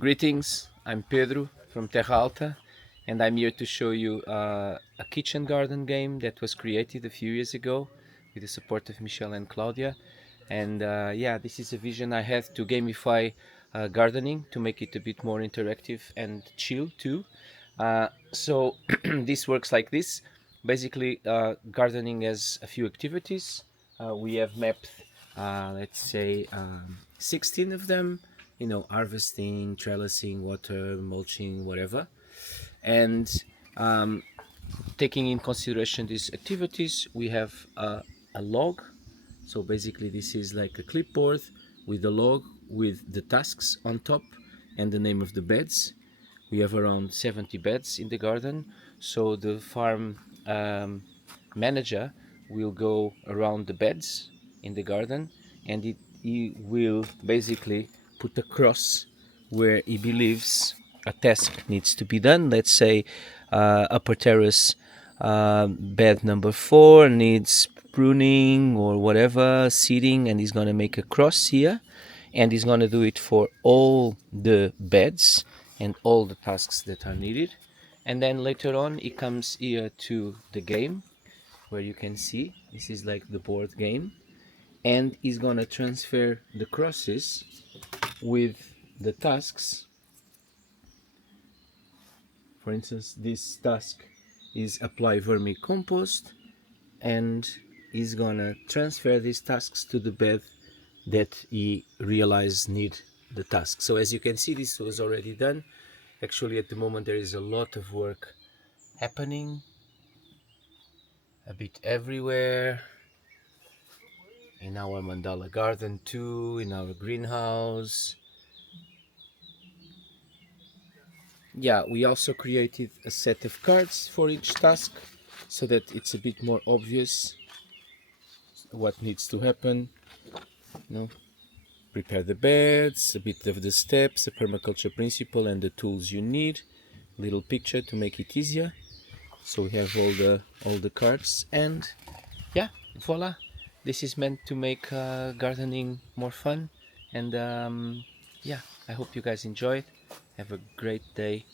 Greetings, I'm Pedro from Terra Alta, and I'm here to show you a kitchen garden game that was created a few years ago with the support of Michelle and Claudia. And yeah, this is a vision I had to gamify gardening to make it a bit more interactive and chill too. So this works like this. Basically, gardening has a few activities. We have mapped, let's say, 16 of them. You know, harvesting, trellising, water, mulching, whatever. And um, taking in consideration these activities, we have a log. So basically, this is like a clipboard with a log with the tasks on top and the name of the beds. We have around 70 beds in the garden. So the farm manager will go around the beds in the garden, and he will basically put a cross where he believes a task needs to be done. Let's say upper terrace bed number 4 needs pruning or whatever, seeding, and he's going to make a cross here, and he's going to do it for all the beds and all the tasks that are needed. And then later on he comes here to the game, where you can see this is like the board game, and he's going to transfer the crosses with the tasks. For instance, this task is apply vermicompost, and he's gonna transfer these tasks to the bed that he realized need the task. So as you can see, this was already done. Actually, at the moment there is a lot of work happening, a bit everywhere, in our mandala garden too, in our greenhouse. Yeah, we also created a set of cards for each task so that it's a bit more obvious what needs to happen. You know, prepare the beds, a bit of the steps, the permaculture principle, and the tools you need. Little picture to make it easier. So we have all the cards, and yeah, voila. This is meant to make gardening more fun, and yeah, I hope you guys enjoy it. Have a great day.